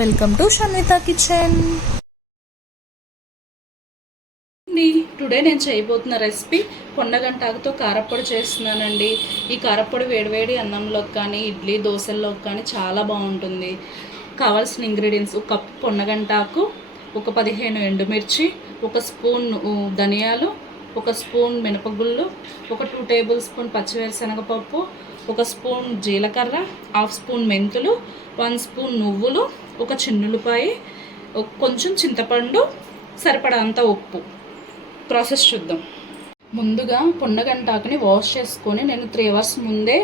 Welcome to Shanvitha kitchen. Today నేను చేయబోతున్న recipe పొన్నగంటాకుతో కారప్పొడి చేస్తున్నానండి. ఈ కారప్పొడి వేడివేడి అన్నంలోకి కానీ ఇడ్లీ దోశల్లోకి కానీ చాలా బాగుంటుంది. కావాల్సిన ఇంగ్రీడియంట్స్: ఒక కప్పు పొన్నగంటాకు, ఒక 15 ఎండుమిర్చి, ఒక స్పూన్ ధనియాలు, ఒక స్పూన్ మినపగుళ్ళు, ఒక 2 టేబుల్ స్పూన్ పచ్చివేరుశనగపప్పు, ఒక స్పూన్ జీలకర్ర, హాఫ్ స్పూన్ మెంతులు, 1 స్పూన్ నువ్వులు, ఒక చిన్నులపాయ, కొంచెం చింతపండు, సరిపడా అంత ఉప్పు. ప్రాసెస్ చూద్దాం. ముందుగా పొన్నగంటాకుని వాష్ చేసుకొని నేను 3 అవర్స్ ముందే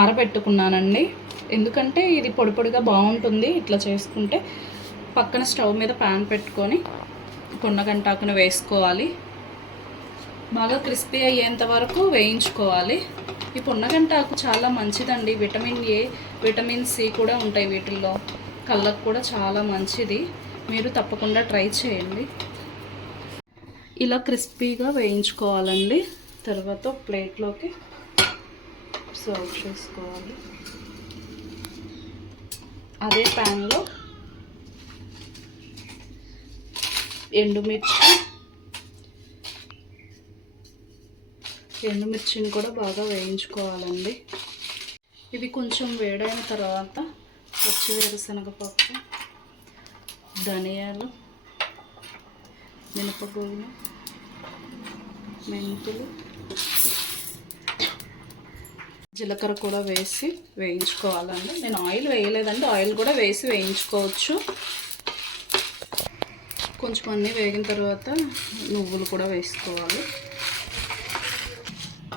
ఆరబెట్టుకున్నానండి. ఎందుకంటే ఇది పొడి పొడిగా బాగుంటుంది ఇట్లా చేసుకుంటే. పక్కన స్టవ్ మీద ప్యాన్ పెట్టుకొని పొన్నగంటాకుని వేసుకోవాలి. బాగా క్రిస్పీ అయ్యేంత వరకు వేయించుకోవాలి. ఈ పొన్నగంటాకు చాలా మంచిదండి. విటమిన్ ఏ, విటమిన్ సి కూడా ఉంటాయి వీటిల్లో. కళ్ళకు కూడా చాలా మంచిది. మీరు తప్పకుండా ట్రై చేయండి. ఇలా క్రిస్పీగా వేయించుకోవాలండి. తర్వాత ప్లేట్లోకి సర్వ్ చేసుకోవాలి. అదే ప్యాన్లో ఎండుమిర్చిని కూడా బాగా వేయించుకోవాలండి. ఇవి కొంచెం వేడైన తర్వాత పచ్చివేరుశనగపప్పు, ధనియాలు, మినపగుళ్ళు, మెంతులు, జీలకర్ర కూడా వేసి వేయించుకోవాలండి. నేను ఆయిల్ వేయలేదండి, ఆయిల్ కూడా వేసి వేయించుకోవచ్చు. కొంచెం అన్నీ వేగిన తర్వాత నువ్వులు కూడా వేసుకోవాలి.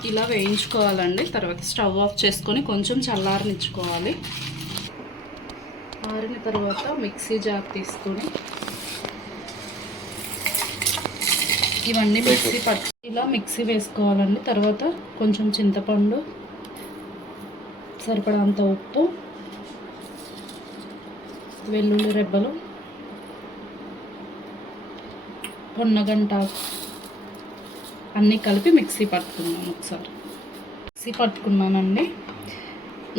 ఇలా వేయించుకోవాలండి. తర్వాత స్టవ్ ఆఫ్ చేసుకొని కొంచెం చల్లారనిచ్చుకోవాలి. ఆరిన తర్వాత మిక్సీ జార్ తీసుకొని ఇవన్నీ ఇలా మిక్సీ వేసుకోవాలండి. తర్వాత కొంచెం చింతపండు, సరిపడంత ఉప్పు, వెల్లుల్లి రెబ్బలు, పొన్నగంటాకు అన్నీ కలిపి మిక్సీ పట్టుకున్నాను. ఒకసారి మిక్సీ పట్టుకున్నానండి.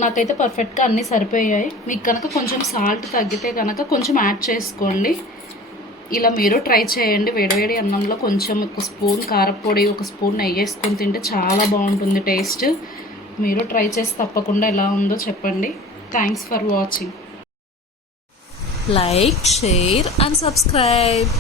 నాకైతే పర్ఫెక్ట్గా అన్నీ సరిపోయాయి. మీకు కనుక కొంచెం సాల్ట్ తగ్గితే కనుక కొంచెం యాడ్ చేసుకోండి. ఇలా మీరు ట్రై చేయండి. వేడివేడి అన్నంలో కొంచెం ఒక స్పూన్ కారపొడి, ఒక స్పూన్ నెయ్యి వేసుకొని తింటే చాలా బాగుంటుంది టేస్ట్. మీరు ట్రై చేసి తప్పకుండా ఎలా ఉందో చెప్పండి. Thanks for watching. Like, share and subscribe.